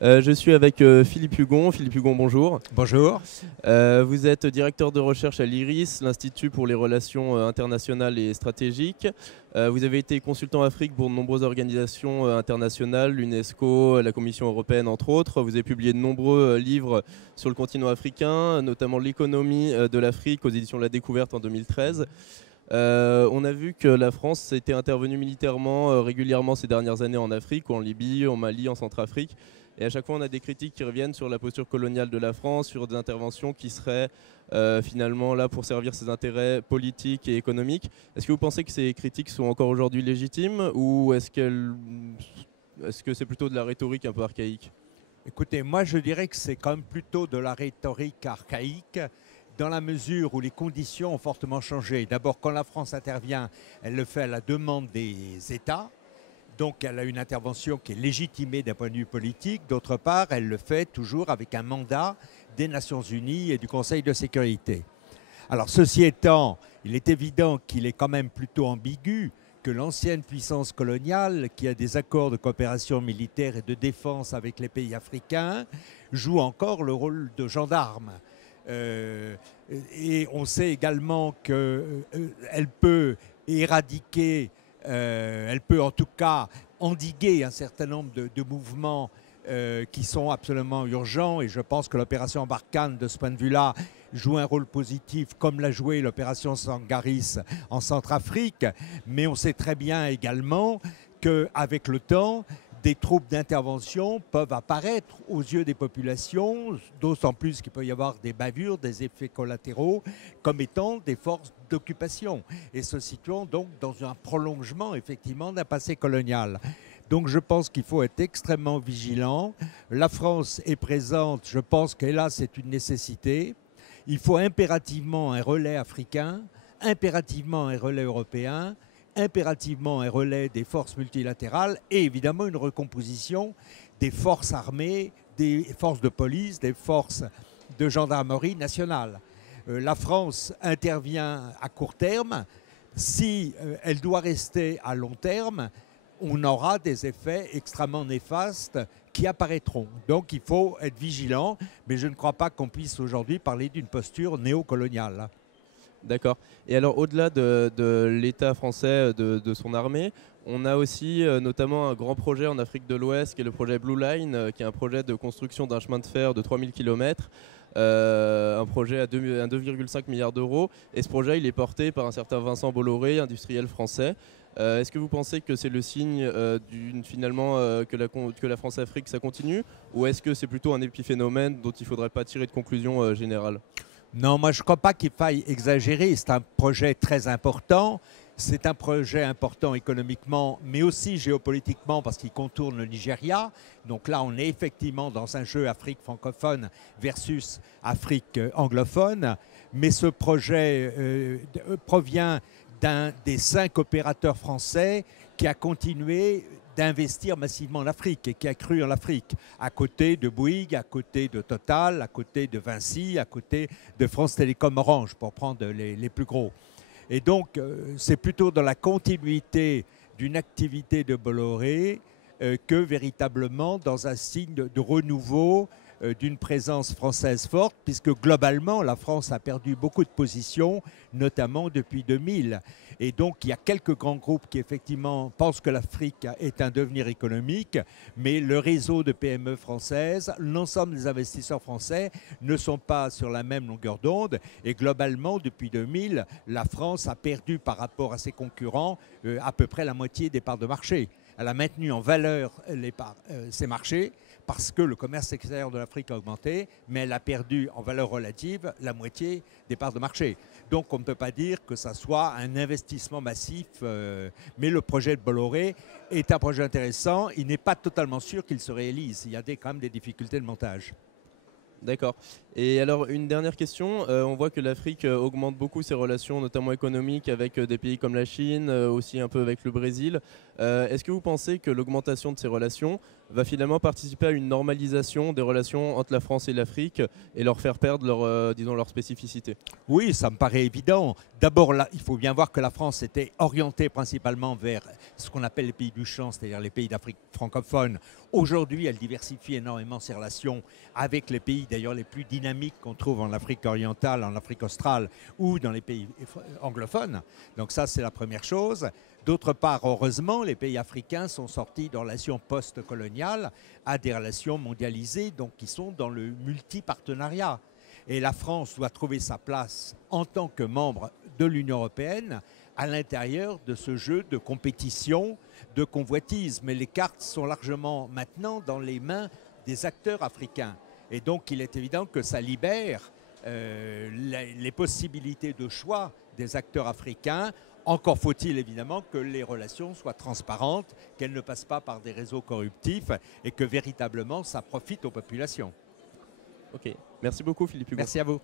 Je suis avec Philippe Hugon. Philippe Hugon, bonjour. Bonjour. Vous êtes directeur de recherche à l'IRIS, l'Institut pour les relations internationales et stratégiques. Vous avez été consultant Afrique pour de nombreuses organisations internationales, l'UNESCO, la Commission européenne entre autres. Vous avez publié de nombreux livres sur le continent africain, notamment L'économie de l'Afrique aux éditions de La Découverte en 2013. On a vu que la France était intervenue militairement régulièrement ces dernières années en Afrique, ou en Libye, en Mali, en Centrafrique. Et à chaque fois, on a des critiques qui reviennent sur la posture coloniale de la France, sur des interventions qui seraient finalement là pour servir ses intérêts politiques et économiques. Est-ce que vous pensez que ces critiques sont encore aujourd'hui légitimes, ou est-ce que c'est plutôt de la rhétorique un peu archaïque? Écoutez, moi je dirais que c'est quand même plutôt de la rhétorique archaïque dans la mesure où les conditions ont fortement changé. D'abord, quand la France intervient, elle le fait à la demande des États. Donc elle a une intervention qui est légitimée d'un point de vue politique. D'autre part, elle le fait toujours avec un mandat des Nations Unies et du Conseil de sécurité. Alors ceci étant, il est évident qu'il est quand même plutôt ambigu que l'ancienne puissance coloniale, qui a des accords de coopération militaire et de défense avec les pays africains, joue encore le rôle de gendarme. Et on sait également qu'elle peut éradiquer, elle peut en tout cas endiguer un certain nombre de mouvements qui sont absolument urgents. Et je pense que l'opération Barkhane, de ce point de vue-là, joue un rôle positif, comme l'a joué l'opération Sangaris en Centrafrique. Mais on sait très bien également qu'avec le temps, des troupes d'intervention peuvent apparaître aux yeux des populations, d'autant plus qu'il peut y avoir des bavures, des effets collatéraux, comme étant des forces d'occupation et se situant donc dans un prolongement effectivement d'un passé colonial. Donc je pense qu'il faut être extrêmement vigilant. La France est présente, je pense que là c'est une nécessité. Il faut impérativement un relais africain, impérativement un relais européen, impérativement un relais des forces multilatérales et évidemment une recomposition des forces armées, des forces de police, des forces de gendarmerie nationale. La France intervient à court terme. Si elle doit rester à long terme, on aura des effets extrêmement néfastes qui apparaîtront. Donc il faut être vigilant, mais je ne crois pas qu'on puisse aujourd'hui parler d'une posture néocoloniale. D'accord. Et alors, au-delà de l'État français, de son armée, on a aussi notamment un grand projet en Afrique de l'Ouest, qui est le projet Blue Line, qui est un projet de construction d'un chemin de fer de 3000 km, un projet à 2,5 milliards d'euros. Et ce projet, il est porté par un certain Vincent Bolloré, industriel français. Est-ce que vous pensez que c'est le signe finalement que la France-Afrique, ça continue, ou est-ce que c'est plutôt un épiphénomène dont il ne faudrait pas tirer de conclusion générale? Non, moi je ne crois pas qu'il faille exagérer. C'est un projet très important. C'est un projet important économiquement, mais aussi géopolitiquement parce qu'il contourne le Nigeria. Donc là, on est effectivement dans un jeu Afrique francophone versus Afrique anglophone. Mais ce projet provient d'un des 5 opérateurs français qui a continué d'investir massivement en Afrique et qui a cru en l'Afrique, à côté de Bouygues, à côté de Total, à côté de Vinci, à côté de France Télécom Orange, pour prendre les plus gros. Et donc, c'est plutôt dans la continuité d'une activité de Bolloré que véritablement dans un signe de renouveau d'une présence française forte, puisque globalement, la France a perdu beaucoup de positions, notamment depuis 2000. Et donc, il y a quelques grands groupes qui, effectivement, pensent que l'Afrique est un devenir économique, mais le réseau de PME françaises, l'ensemble des investisseurs français ne sont pas sur la même longueur d'onde. Et globalement, depuis 2000, la France a perdu par rapport à ses concurrents à peu près la moitié des parts de marché. Elle a maintenu en valeur ses marchés parce que le commerce extérieur de l'Afrique a augmenté, mais elle a perdu en valeur relative la moitié des parts de marché. Donc on ne peut pas dire que ça soit un investissement massif, mais le projet de Bolloré est un projet intéressant. Il n'est pas totalement sûr qu'il se réalise. Il y a quand même des difficultés de montage. D'accord. Et alors, une dernière question. On voit que l'Afrique augmente beaucoup ses relations, notamment économiques, avec des pays comme la Chine, aussi un peu avec le Brésil. Est-ce que vous pensez que l'augmentation de ces relations va finalement participer à une normalisation des relations entre la France et l'Afrique et leur faire perdre disons, leur spécificité? Oui, ça me paraît évident. D'abord, là, il faut bien voir que la France était orientée principalement vers ce qu'on appelle les pays du champ, c'est-à-dire les pays d'Afrique francophone. Aujourd'hui, elle diversifie énormément ses relations avec les pays d'ailleurs les plus dynamiques qu'on trouve en Afrique orientale, en Afrique australe ou dans les pays anglophones. Donc ça, c'est la première chose. D'autre part, heureusement, les pays africains sont sortis de relations post-coloniales à des relations mondialisées, donc qui sont dans le multipartenariat. Et la France doit trouver sa place en tant que membre de l'Union européenne à l'intérieur de ce jeu de compétition, de convoitise. Mais les cartes sont largement maintenant dans les mains des acteurs africains. Et donc, il est évident que ça libère les possibilités de choix des acteurs africains. Encore faut-il évidemment que les relations soient transparentes, qu'elles ne passent pas par des réseaux corruptifs et que véritablement ça profite aux populations. Ok, merci beaucoup Philippe Hugo. Merci à vous.